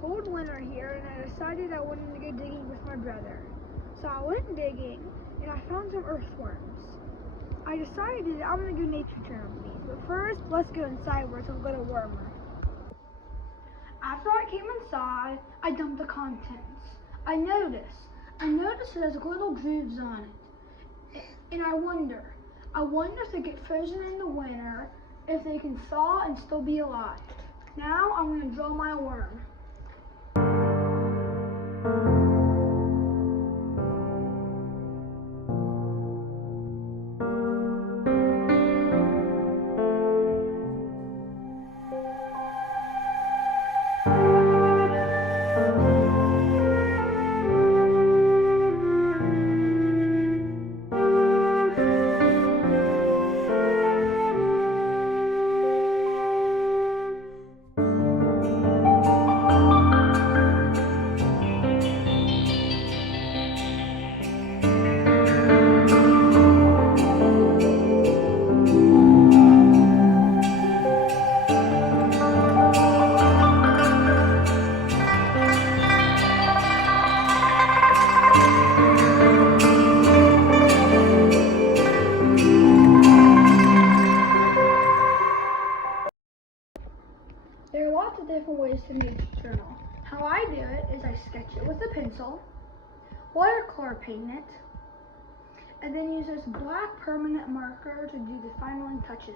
cold winter here, and I decided I wanted to go digging with my brother. So I went digging, and I found some earthworms. I decided I'm going to go nature journal with these, but first, let's go inside where it's a little warmer. After I came inside, I dumped the contents. I noticed there's little grooves on it, and I wonder if they get frozen in the winter, if they can thaw and still be alive. Now I'm going to drill my worm. There are lots of different ways to nature journal. How I do it is I sketch it with a pencil, watercolor paint it, and then use this black permanent marker to do the final touches.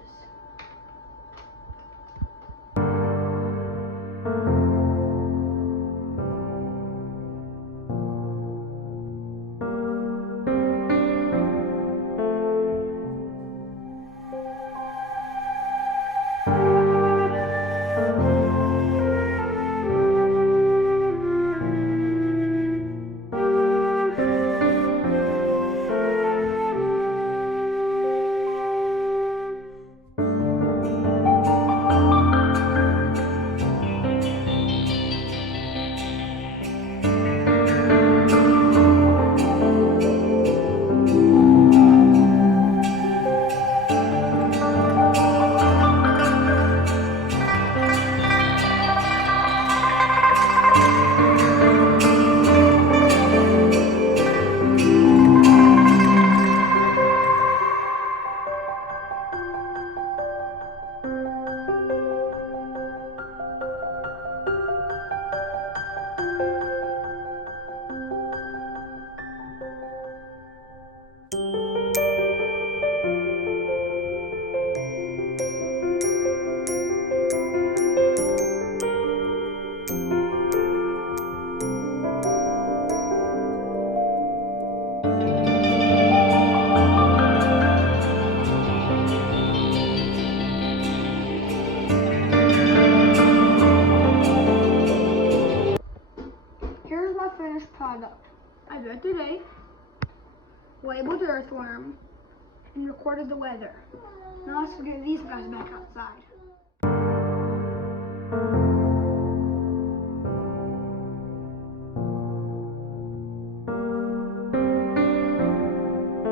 Here's my finished product. I wrote the date, labeled the earthworm, and recorded the weather. Now let's get these guys back outside.